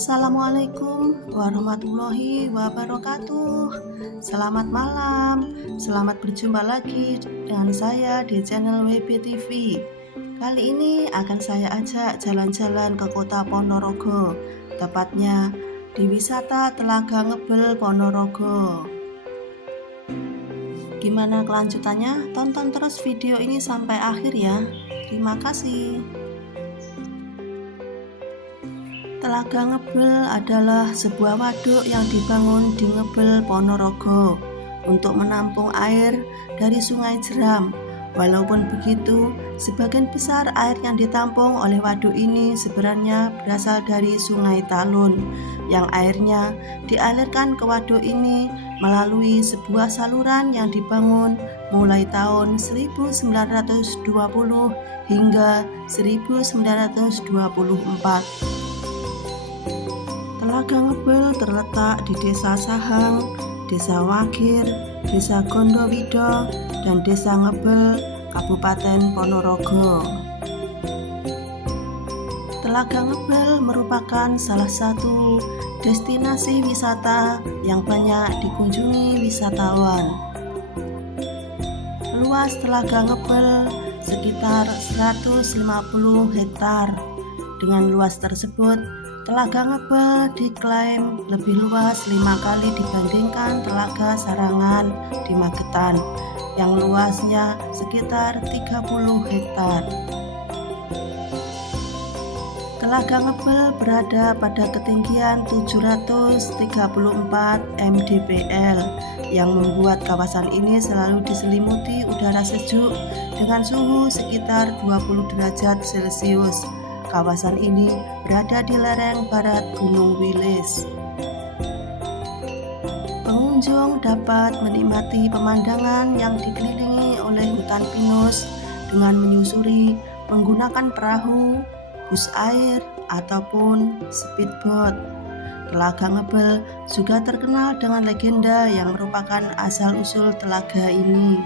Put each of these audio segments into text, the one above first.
Assalamualaikum warahmatullahi wabarakatuh. Selamat malam, selamat berjumpa lagi dengan saya di channel WB TV. Kali ini akan saya ajak jalan-jalan ke kota Ponorogo, tepatnya di wisata Telaga Ngebel Ponorogo. Gimana kelanjutannya? Tonton terus video ini sampai akhir ya. Terima kasih. Telaga Ngebel adalah sebuah waduk yang dibangun di Ngebel, Ponorogo untuk menampung air dari Sungai Jeram. Walaupun begitu, sebagian besar air yang ditampung oleh waduk ini sebenarnya berasal dari Sungai Talun, yang airnya dialirkan ke waduk ini melalui sebuah saluran yang dibangun mulai tahun 1920 hingga 1924. Telaga Ngebel terletak di Desa Sahang, Desa Wagir, Desa Gondowido, dan Desa Ngebel, Kabupaten Ponorogo. Telaga Ngebel merupakan salah satu destinasi wisata yang banyak dikunjungi wisatawan. Luas Telaga Ngebel sekitar 150 hektar. Dengan luas tersebut, Telaga Ngebel diklaim lebih luas 5 kali dibandingkan Telaga Sarangan di Magetan yang luasnya sekitar 30 hektar. Telaga Ngebel berada pada ketinggian 734 mdpl yang membuat kawasan ini selalu diselimuti udara sejuk dengan suhu sekitar 20 derajat Celcius. Kawasan ini berada di lereng barat Gunung Wilis. Pengunjung dapat menikmati pemandangan yang dikelilingi oleh hutan pinus dengan menyusuri menggunakan perahu, bus air, ataupun speedboat. Telaga Ngebel juga terkenal dengan legenda yang merupakan asal-usul telaga ini.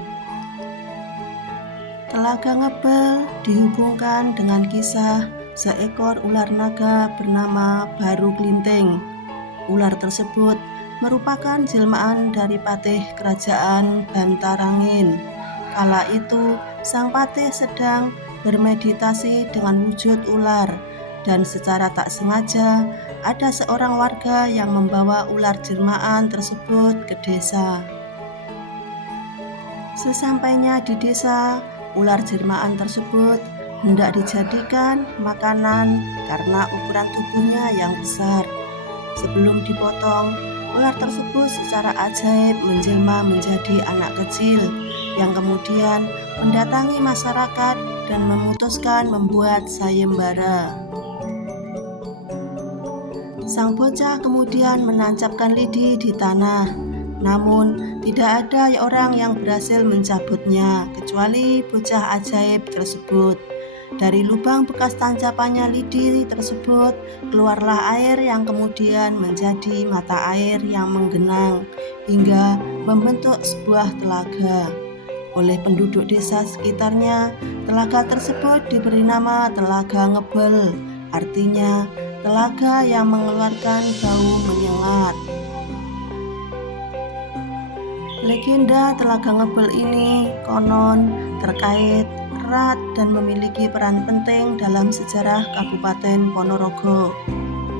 Telaga Ngebel dihubungkan dengan kisah seekor ular naga bernama Baru Klinting. Ular tersebut merupakan jelmaan dari patih kerajaan Bantarangin. Kala itu, sang patih sedang bermeditasi dengan wujud ular, dan secara tak sengaja ada seorang warga yang membawa ular jelmaan tersebut ke desa. Sesampainya di desa, ular jelmaan tersebut hendak dijadikan makanan karena ukuran tubuhnya yang besar. Sebelum dipotong, ular tersebut secara ajaib menjelma menjadi anak kecil yang kemudian mendatangi masyarakat dan memutuskan membuat sayembara. Sang bocah kemudian menancapkan lidi di tanah, namun tidak ada orang yang berhasil mencabutnya kecuali bocah ajaib tersebut. Dari lubang bekas tancapannya lidi tersebut keluarlah air yang kemudian menjadi mata air yang menggenang hingga membentuk sebuah telaga. Oleh penduduk desa sekitarnya, telaga tersebut diberi nama Telaga Ngebel, artinya telaga yang mengeluarkan bau menyengat. Legenda Telaga Ngebel ini konon terkait erat dan memiliki peran penting dalam sejarah Kabupaten Ponorogo.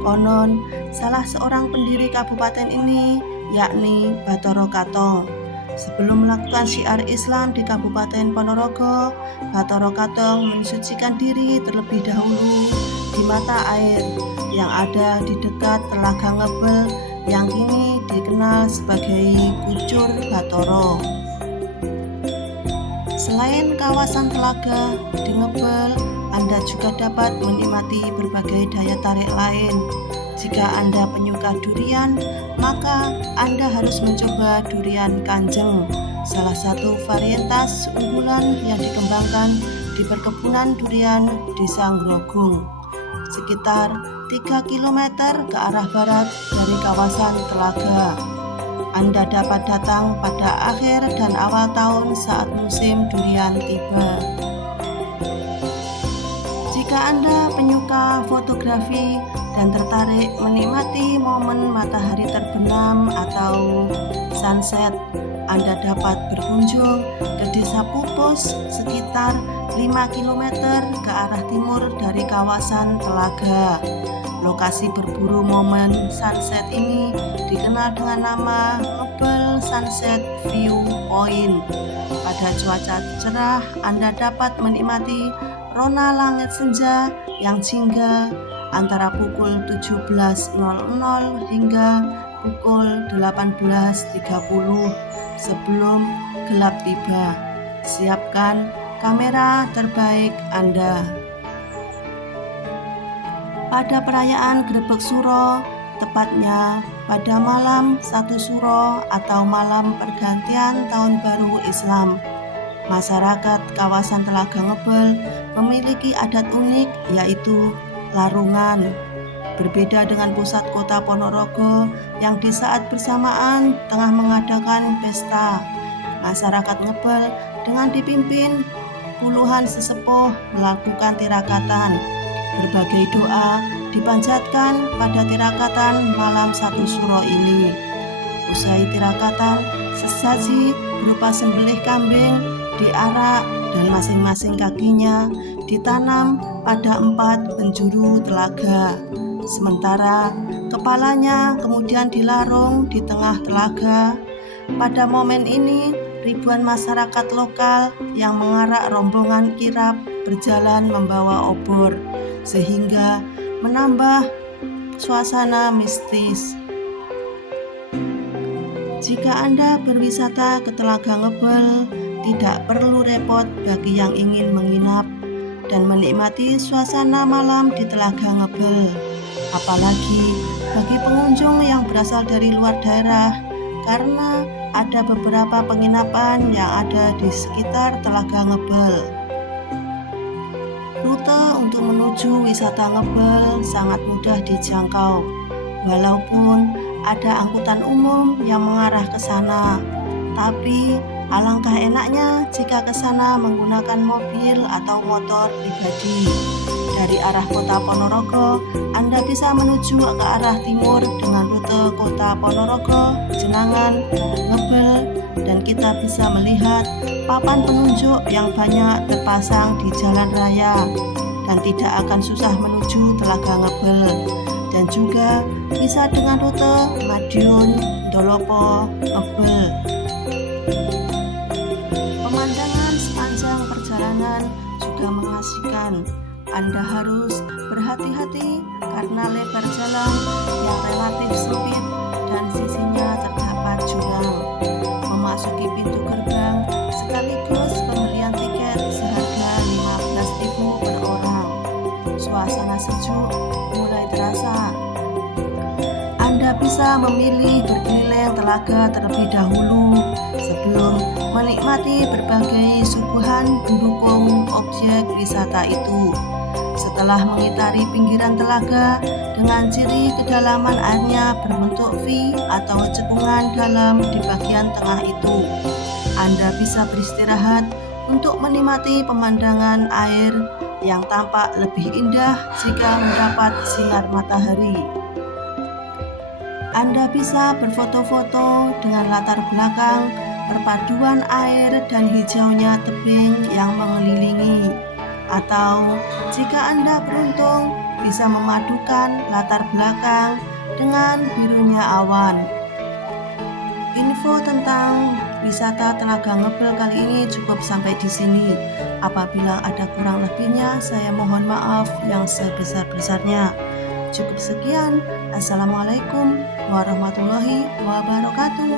Konon, salah seorang pendiri kabupaten ini yakni Bathara Katong. Sebelum melakukan syiar Islam di Kabupaten Ponorogo, Bathara Katong mensucikan diri terlebih dahulu di mata air yang ada di dekat Telaga Ngebel yang kini dikenal sebagai Kucur Bathara. Selain kawasan telaga di Ngebel, Anda juga dapat menikmati berbagai daya tarik lain. Jika Anda penyuka durian, maka Anda harus mencoba durian kanjeng, salah satu varietas unggulan yang dikembangkan di perkebunan durian Desa Nggrogung, sekitar 3 km ke arah barat dari kawasan telaga. Anda dapat datang pada akhir dan awal tahun saat musim durian tiba. Jika Anda penyuka fotografi, dan tertarik menikmati momen matahari terbenam atau sunset, Anda dapat berkunjung ke Desa Pupus sekitar 5 km ke arah timur dari kawasan Telaga. Lokasi berburu momen sunset ini dikenal dengan nama Ngebel Sunset View Point. Pada cuaca cerah, Anda dapat menikmati rona langit senja yang jingga antara pukul 17.00 hingga pukul 18.30 sebelum gelap tiba. Siapkan kamera terbaik Anda. Pada perayaan Grebeg Suro, tepatnya pada malam 1 Suro atau malam pergantian Tahun Baru Islam, masyarakat kawasan Telaga Ngebel memiliki adat unik, yaitu larungan. Berbeda dengan pusat kota Ponorogo yang di saat bersamaan tengah mengadakan pesta, masyarakat Ngebel dengan dipimpin puluhan sesepuh melakukan tirakatan. Berbagai doa dipanjatkan pada tirakatan malam 1 Suro ini. Usai tirakatan, sesaji berupa sembelih kambing diarak dan masing-masing kakinya ditanam pada 4 penjuru telaga. Sementara kepalanya kemudian dilarung di tengah telaga. Pada momen ini, ribuan masyarakat lokal yang mengarak rombongan kirap berjalan membawa obor, sehingga menambah suasana mistis. Jika Anda berwisata ke Telaga Ngebel, tidak perlu repot bagi yang ingin menginap dan menikmati suasana malam di Telaga Ngebel. Apalagi bagi pengunjung yang berasal dari luar daerah, karena ada beberapa penginapan yang ada di sekitar Telaga Ngebel. Rute untuk menuju wisata Ngebel sangat mudah dijangkau, walaupun ada angkutan umum yang mengarah ke sana. Tapi alangkah enaknya jika ke sana menggunakan mobil atau motor pribadi. Dari arah kota Ponorogo, Anda bisa menuju ke arah timur dengan rute kota Ponorogo, Jenangan, Ngebel, dan kita bisa melihat papan penunjuk yang banyak terpasang di jalan raya dan tidak akan susah menuju Telaga Ngebel, dan juga bisa dengan rute Madiun, Dolopo, Ngebel. Pemandangan sepanjang perjalanan juga mengasihkan. Anda harus berhati-hati karena lebar jalan yang relatif sempit dan sisinya terdapat jurang. Memasuki pintu gerbang sekaligus pembelian tiket seharga Rp15.000 per orang. Suasana sejuk mulai terasa. Anda bisa memilih berkeliling telaga terlebih dahulu sebelum menikmati berbagai suguhan pendukung objek wisata itu. Setelah mengitari pinggiran telaga dengan ciri kedalaman airnya berbentuk V atau cekungan dalam di bagian tengah itu, Anda bisa beristirahat untuk menikmati pemandangan air yang tampak lebih indah jika mendapat sinar matahari. Anda bisa berfoto-foto dengan latar belakang perpaduan air dan hijaunya tebing yang mengelilingi. Atau jika Anda beruntung bisa memadukan latar belakang dengan birunya awan. Info tentang wisata Telaga Ngebel kali ini cukup sampai di sini. Apabila ada kurang lebihnya, saya mohon maaf yang sebesar-besarnya. Cukup sekian. Assalamualaikum warahmatullahi wabarakatuh.